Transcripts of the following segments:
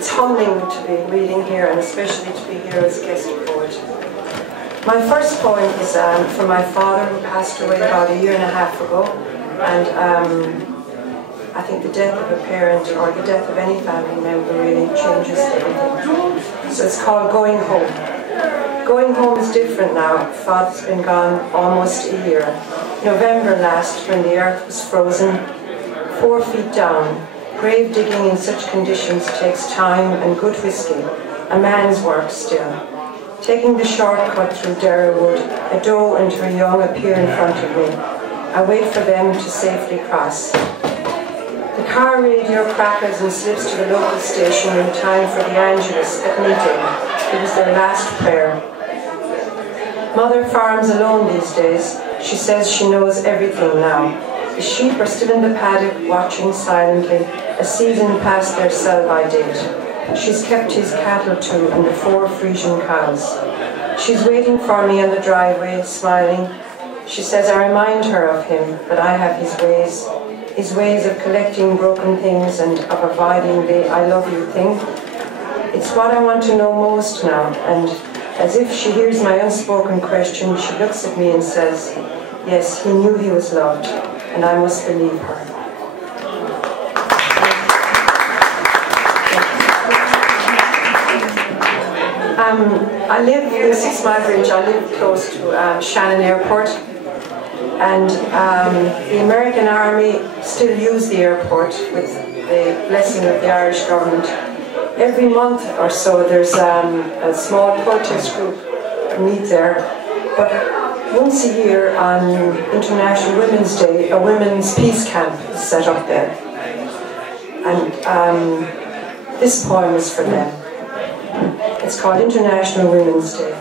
It's humbling to be reading here, and especially to be here as a guest poet. My first poem is from my father, who passed away about 1.5 years ago, and I think the death of a parent or the death of any family member really changes everything. So it's called Going Home. Going home is different now. Father's been gone almost a year. November last, when the earth was frozen 4 feet down. Grave digging in such conditions takes time and good whiskey, a man's work still. Taking the shortcut through Derrywood, a doe and her young appear in front of me. I wait for them to safely cross. The car radio crackles and slips to the local station in time for the Angelus at meeting. It was their last prayer. Mother farms alone these days. She says she knows everything now. The sheep are still in the paddock, watching silently, a season past their sell-by date. She's kept his cattle too, and the 4 Frisian cows. She's waiting for me on the driveway, smiling. She says I remind her of him, that I have his ways of collecting broken things and of avoiding the I love you thing. It's what I want to know most now, and as if she hears my unspoken question, she looks at me and says, yes, he knew he was loved, and I must believe her. I live in 6 Mile Bridge. I live close to Shannon Airport, and the American Army still use the airport with the blessing of the Irish government. Every month or so there's a small protest group meet there, but once a year on International Women's Day, a women's peace camp is set up there, and this poem is for them. It's called International Women's Day.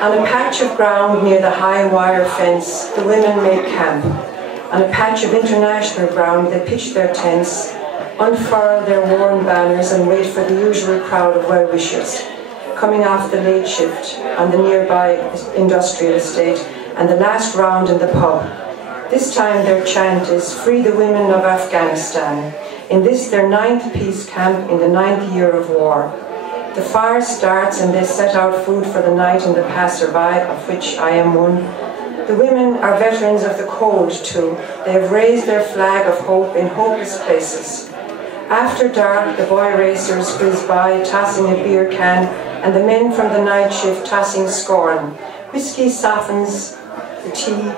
On a patch of ground near the high wire fence, the women make camp. On a patch of international ground, they pitch their tents, unfurl their worn banners, and wait for the usual crowd of well-wishers, coming off the late shift on the nearby industrial estate and the last round in the pub. This time their chant is, "Free the women of Afghanistan." In this, their 9th peace camp in the 9th year of war. The fire starts and they set out food for the night and the passerby, of which I am one. The women are veterans of the cold too. They have raised their flag of hope in hopeless places. After dark, the boy racers whiz by, tossing a beer can, and the men from the night shift tossing scorn. Whiskey softens the tea.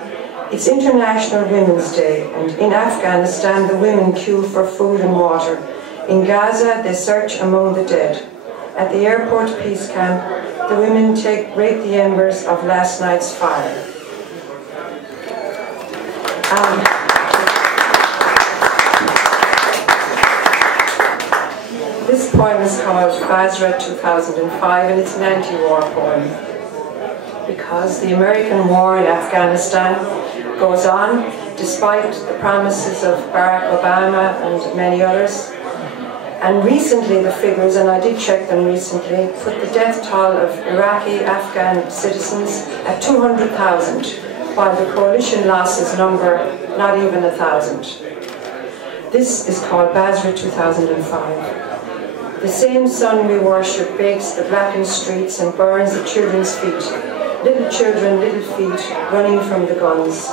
It's International Women's Day, and in Afghanistan the women queue for food and water. In Gaza they search among the dead. At the airport peace camp, the women rake the embers of last night's fire. This poem is called Basra 2005, and it's an anti-war poem. Because the American war in Afghanistan goes on, despite the promises of Barack Obama and many others. And recently the figures, and I did check them recently, put the death toll of Iraqi Afghan citizens at 200,000, while the coalition losses number not even 1,000. This is called Basra 2005. The same sun we worship bakes the blackened streets and burns the children's feet. Little children, little feet, running from the guns.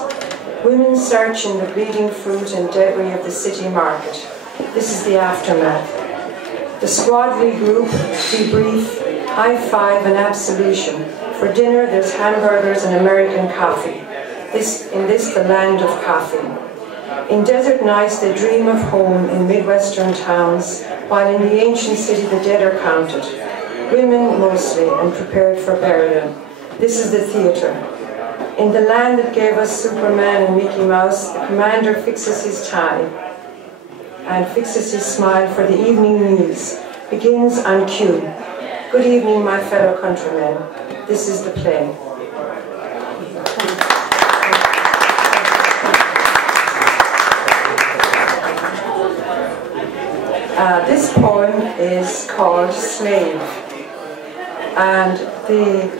Women search in the bleeding fruit and debris of the city market. This is the aftermath. The squad regroup, debrief, high five and absolution. For dinner there's hamburgers and American coffee. In this the land of coffee. In desert nights they dream of home in Midwestern towns, while in the ancient city the dead are counted. Women mostly, and prepared for burial. This is the theatre. In the land that gave us Superman and Mickey Mouse, the commander fixes his tie and fixes his smile for the evening news. Begins on cue. Good evening, my fellow countrymen. This is the play. This poem is called Slave, and the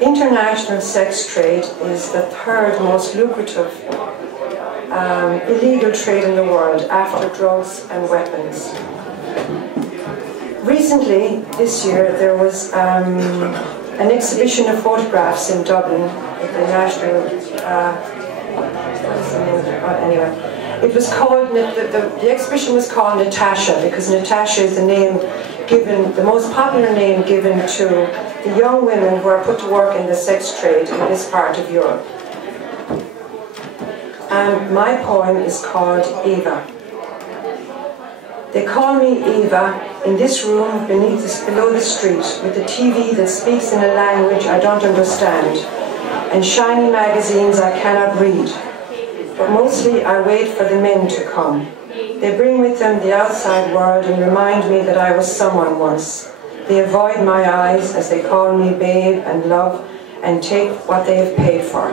international sex trade is the 3rd most lucrative illegal trade in the world after drugs and weapons. Recently, this year, there was an exhibition of photographs in Dublin at the National, what is the name of it? Anyway. It was called, the exhibition was called Natasha, because Natasha is the name given, the most popular name given to the young women who are put to work in the sex trade in this part of Europe. And my poem is called Eva. They call me Eva in this room below the street, with a TV that speaks in a language I don't understand, and shiny magazines I cannot read. But mostly I wait for the men to come. They bring with them the outside world and remind me that I was someone once. They avoid my eyes as they call me babe and love and take what they have paid for.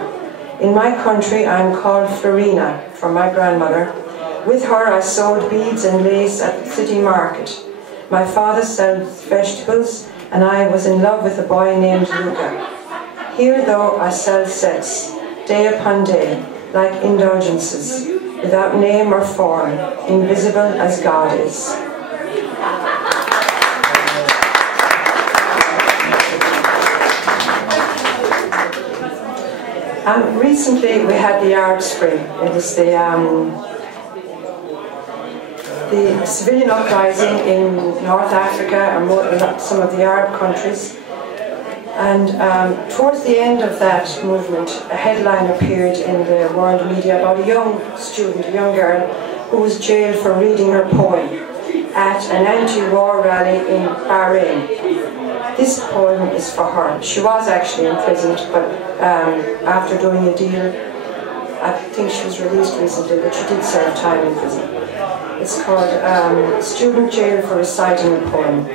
In my country I am called Florina, for my grandmother. With her I sold beads and lace at the city market. My father sells vegetables and I was in love with a boy named Luca. Here though I sell sex, day upon day, like indulgences, without name or form, invisible as God is. Recently we had the Arab Spring. It was the civilian uprising in North Africa and some of the Arab countries. And towards the end of that movement, a headline appeared in the world media about a young student, a young girl, who was jailed for reading her poem at an anti-war rally in Bahrain. This poem is for her. She was actually imprisoned, but after doing a deal, I think she was released recently, but she did serve time in prison. It's called Student Jail for Reciting a Poem.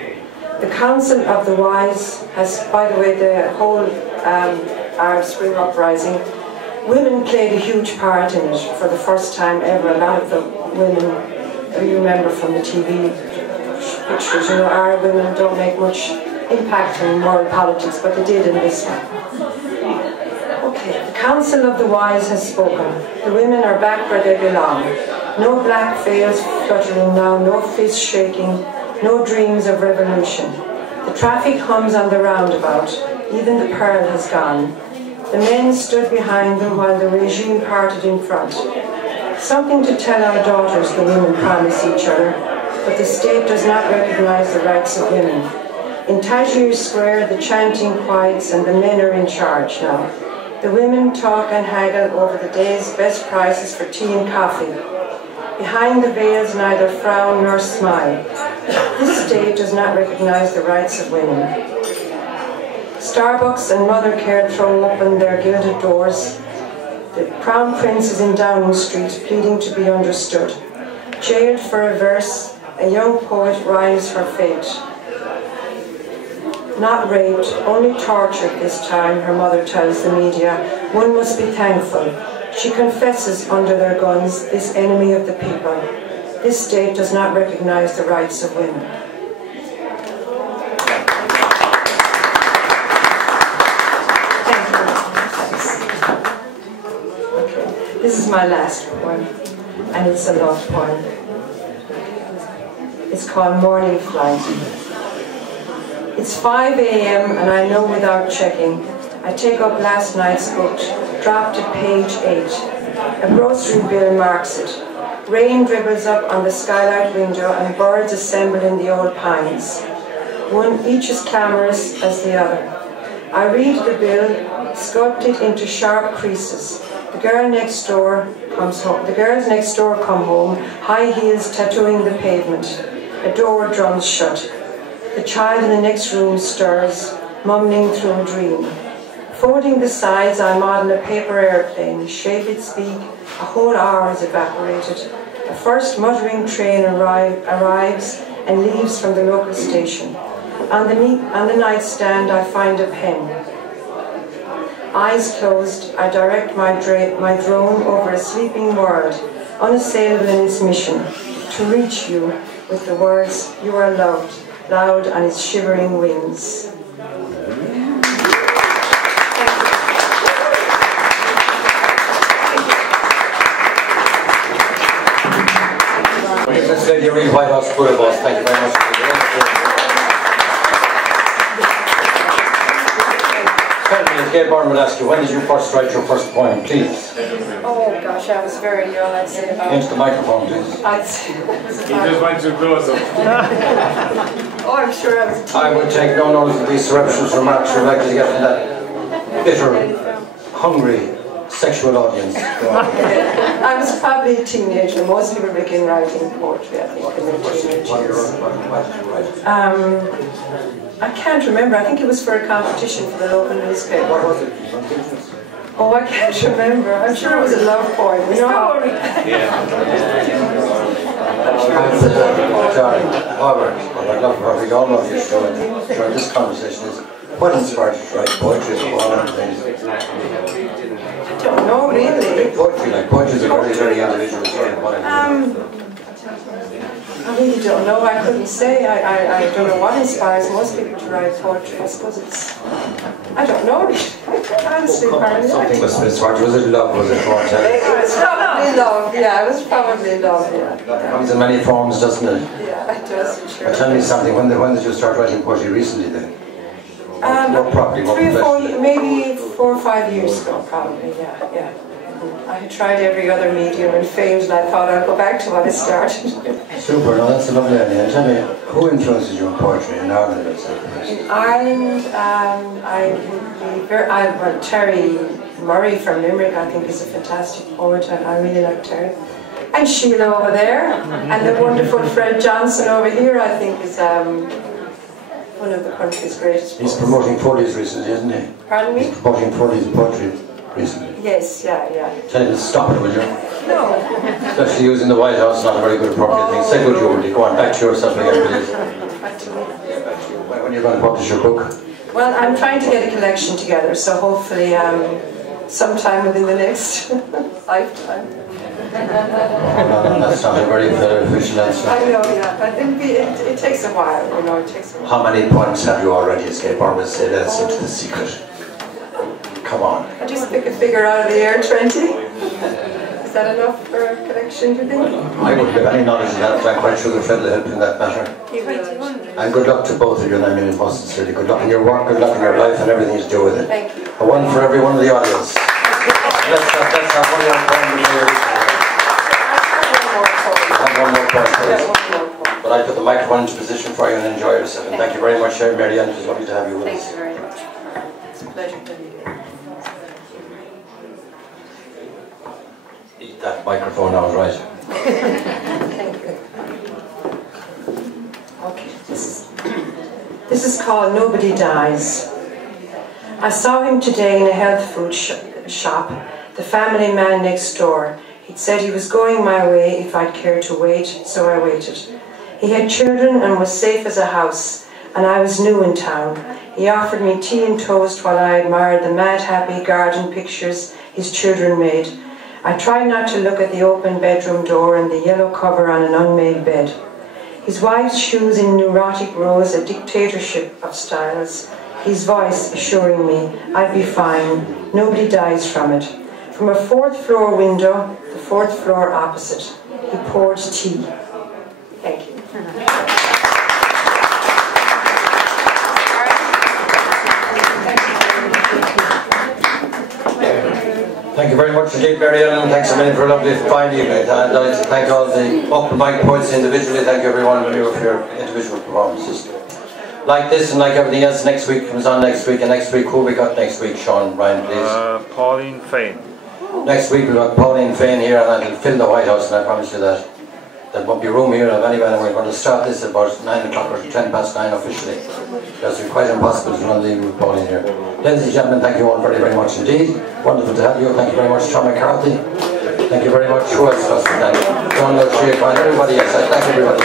The Council of the Wise has, by the way, the whole Arab Spring uprising, women played a huge part in it for the first time ever. A lot of the women, you remember from the TV pictures, you know, Arab women don't make much impact in world politics, but they did in this one. Okay, the Council of the Wise has spoken. The women are back where they belong. No black veils fluttering now, no fists shaking, no dreams of revolution. The traffic hums on the roundabout, even the pearl has gone. The men stood behind them while the regime parted in front. Something to tell our daughters, the women promise each other, but the state does not recognize the rights of women. In Tahrir Square, the chanting quiets and the men are in charge now. The women talk and haggle over the day's best prices for tea and coffee. Behind the veils, neither frown nor smile. This state does not recognize the rights of women. Starbucks and Mothercare throw open their gilded doors. The Crown Prince is in Downing Street, pleading to be understood. Jailed for a verse, a young poet rhymes her fate. Not raped, only tortured this time, her mother tells the media. One must be thankful. She confesses under their guns, this enemy of the people. This state does not recognize the rights of women. Thank you. Okay. This is my last poem, and it's a love poem. It's called Morning Flight. It's 5 a.m. and I know without checking. I take up last night's book, dropped at page 8. A grocery bill marks it. Rain dribbles up on the skylight window and birds assemble in the old pines. One each as clamorous as the other. I read the bill, sculpted into sharp creases. The girls next door come home, high heels tattooing the pavement. A door drums shut. The child in the next room stirs, mumbling through a dream. Folding the sides, I model a paper airplane, shape its beak, a whole hour is evaporated. The first muttering train arrives and leaves from the local station. On the nightstand, I find a pen. Eyes closed, I direct my drone over a sleeping world, unassailable in its mission, to reach you with the words, "You are loved," loud on its shivering wings. Lady White House School of Us, thank you very much. Kate Byrne would ask you, when did you first write your first poem, please? Oh gosh, I was very young, I'd say about... Into the microphone, please. I'd say... He just went too close up. Oh, I'm sure I was a teenager. I would take no notice of these surreptitious remarks. You're likely to get from that bitter, hungry, sexual audience. I was probably a teenager. Most people begin writing poetry, I think, in their teenage years. I can't remember. I think it was for a competition for the local newspaper. What was it? Oh, I can't remember. I'm sure it was a love poem. You know how... Darling, Robert, what I'd love for all of you to do during this conversation is, what inspired you to write poetry? I don't know, really. Poetry is a very, very individual sort of poem. I really don't know. I couldn't say. I don't know what inspires most people to write poetry. I suppose it's... I don't know. Honestly, something was inspired. Was it love? Was it foretelling? It was probably love. Yeah, it was probably love. Yeah. That comes in many forms, doesn't it? Yeah, it does. Sure. But tell me something. When did you start writing poetry recently then? More properly, 3 or 4, maybe 4 or 5 years ago, probably. Yeah. I had tried every other medium and failed, and I thought I'd go back to what I started. Super, no, that's a lovely idea. And tell me, who influences you in poetry in Ireland? In Ireland, I would be well, Terry Murray from Limerick, I think, is a fantastic poet, and I really like Terry. And Sheila over there, and the wonderful Fred Johnson over here, I think, is one of the country's greatest poets. He's promoting Foley's recently, isn't he? Pardon me? He's promoting Foley's poetry recently. Yes, yeah. Tell him to stop it, will you? No. Especially using the White House, not a very good appropriate thing. Say good, Julie. Go on, back to yourself again, please. Back to me. When are you going to publish your book? Well, I'm trying to get a collection together, so hopefully sometime within the next lifetime. That's not a very efficient answer. I know, yeah, but it takes a while, you know, it takes a while. How many poems have you already escaped? Or will say that's into the secret. Come on. I just pick a figure out of the air, 20. Is that enough for a collection, do you think? I wouldn't have any knowledge of that, but I'm quite sure the Fred will help in that matter. And good luck to both of you, and I mean it most sincerely. Good luck in your work, good luck in your life, and everything you do with it. Thank you. A one for every one of the audience. Let's have one more poem before we one more poem, please. But I put the microphone into position for you and enjoy yourself. And thank you very much, Mary Ann. It was lovely to have you with us. Thank you very much. It's a pleasure to be here. Eat that microphone now, right? Thank you. Okay, this is called Nobody Dies. I saw him today in a health food shop, the family man next door. He'd said he was going my way if I'd care to wait, so I waited. He had children and was safe as a house, and I was new in town. He offered me tea and toast while I admired the mad-happy garden pictures his children made. I tried not to look at the open bedroom door and the yellow cover on an unmade bed. His white shoes in neurotic rows, a dictatorship of styles. His voice assuring me I'd be fine, nobody dies from it. From a 4th floor window, the 4th floor opposite, he poured tea. Thank you. Thank you very much indeed, Mary Ellen. Thanks a million for a lovely, fine evening. And I'd like to thank all the open mic poets individually. Thank you everyone of you for your individual performances. Like this and like everything else, next week comes on next week. And next week, who we got next week, Sean, Ryan, please? Pauline Fean. Next week we've got Pauline Fean here, and I'll fill the White House, and I promise you that. There won't be room here of anyone, and we're going to start this at about 9 o'clock or 10 past 9 officially. That's quite impossible to run the evening with Pauline here. Ladies and gentlemen, thank you all very, very much indeed. Wonderful to have you. Thank you very much, Tom McCarthy. Thank you very much. Who else does thank? John Lachey, everybody else. I thank everybody.